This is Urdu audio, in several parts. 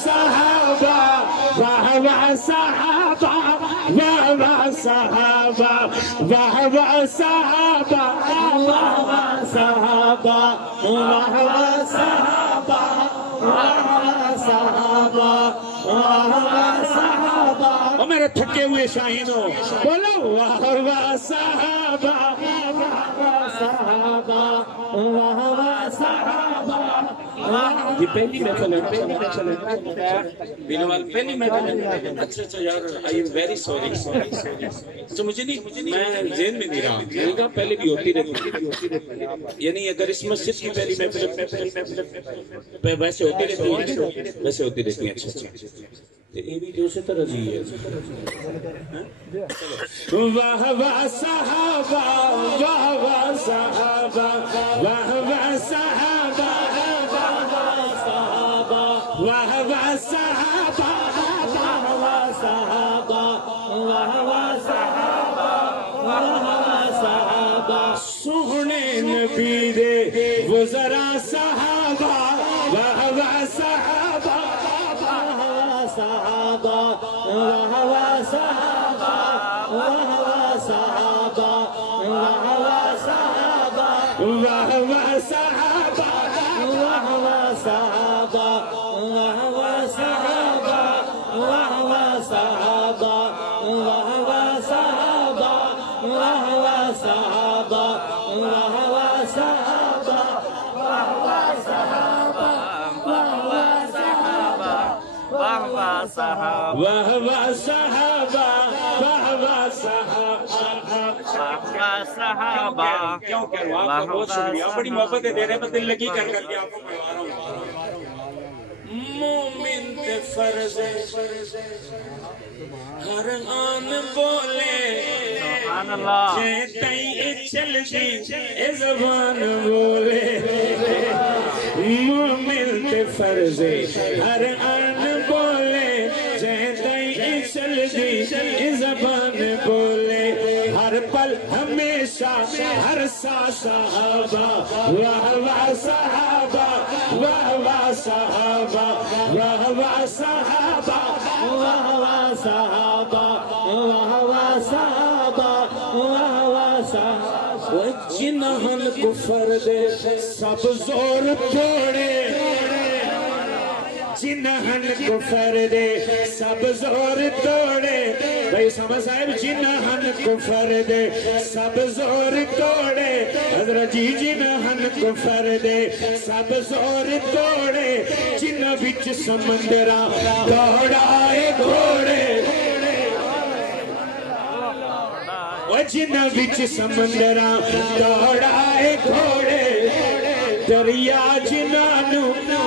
صحابہ واہ واہ صحابہ واہ واہ صحابہ واہ واہ صحابہ واہ واہ صحابہ واہ واہ صحابہ واہ واہ صحابہ واہ واہ صحابہ اور میرے تھکے ہوئے شاہینوں بولو واہ واہ صحابہ واہ واہ صحابہ واہ واہ صحابہ یہ پہلی محفل ہے بلوال پہلی محفل ہے اچھا یار آئی ایم ویری سوری تو مجھے نہیں میں ذہن میں نہیں رہا میں نے کہا پہلے بھی ہوتی رہتی یعنی اگر اس مسجد کی پہلی محفل ویسے ہوتی رہتی ہے اچھا یہ بھی جو سے طرح دی ہے واہ واہ صحابہ واہ واہ صحابہ واہ واہ صحابہ واہ واہ صحابہ واہ واہ صحابہ واہ واہ صحابہ واہ واہ صحابہ سونے نبی دے وہ ذرا صحابہ واہ واہ صحابہ واہ واہ صحابہ واہ واہ صحابہ واہ واہ صحابہ واہ واہ صحابہ واہ واہ صحابہ واہ واہ صحابہ واہ واہ صحابہ واہ واہ صحابہ واہ واہ صحابہ واہ واہ صحابہ واہ واہ صحابہ واہ واہ صحابہ واہ واہ صحابہ واہ واہ صحابہ واہ واہ صحابہ واہ واہ صحابہ کیوں کہہ رہا ہوں آپ کا بہت شکریہ بڑی محبتیں دے رہے ہیں میں دل لگی کر کے آپ کو کروا رہا ہوں مومن تے فرض ہر آن بولے جے تئی چل دی اے زبان بولے مومن تے فرض ہر آن بولے جے تئی چل دی اے زبان بولے ہر پل ہمیشہ ہر سا صحابہ واہ واہ صحابہ واہ واہ صحابہ واہ واہ صحابہ واہ واہ صحابہ واہ واہ صحابہ واہ واہ صحابہ جنہن کفر دے سب زور توڑے جنہن کفر دے سب زور توڑے بھائی سمجھ صاحب جنہن کفر دے سب زور توڑے حضرت جی جنہن کفر دے سب زور توڑے جنہ بچ سمندرہ دوڑائے گھوڑے جنہ بچ سمندرہ دوڑائے گھوڑے دریا جنانو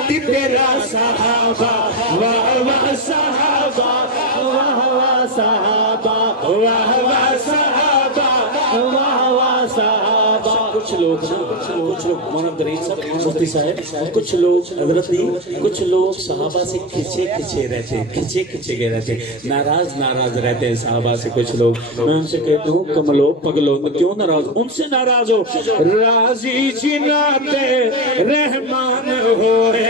دی تیرا صحابہ واہ واہ صحابہ واہ واہ صحابہ واہ واہ صحابہ واہ واہ صحابہ کچھ لوگ مولانا عبدالرحیم صاحب مفتی صاحب کچھ لوگ حضرت دی کچھ لوگ صحابہ سے کھچے گئے رہتے ناراض رہتے ہیں صحابہ سے کچھ لوگ میں ان سے کہتا ہوں کملو پگلو کیوں ناراض ان سے ناراض ہو راضی جناتے رحمان ہوئے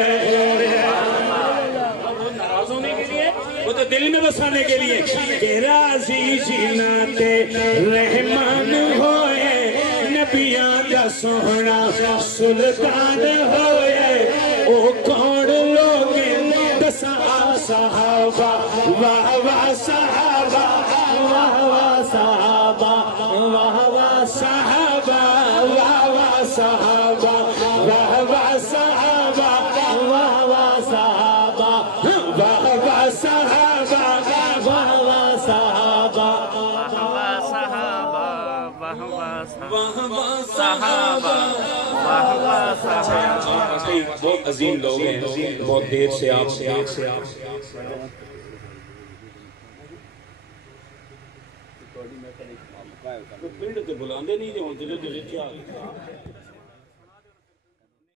ناراض ہونے کے لیے وہ تو دل میں بسانے کے لیے کہ راضی جناتے رحمان ہوئے نبیان دا سونا سلطان ہوئے او کون لوگ دسا صحابہ واہ واہ صحابہ واہ واہ صحابہ واہ واہ صحابہ واہ واہ صحابہ واہ واہ صحابہ واہ واہ صحابہ واہ واہ صحابہ واہ واہ صحابہ بہت عظیم لوگ ہیں بہت دیر سے آپ پنڈ تے بلاندے نہیں جو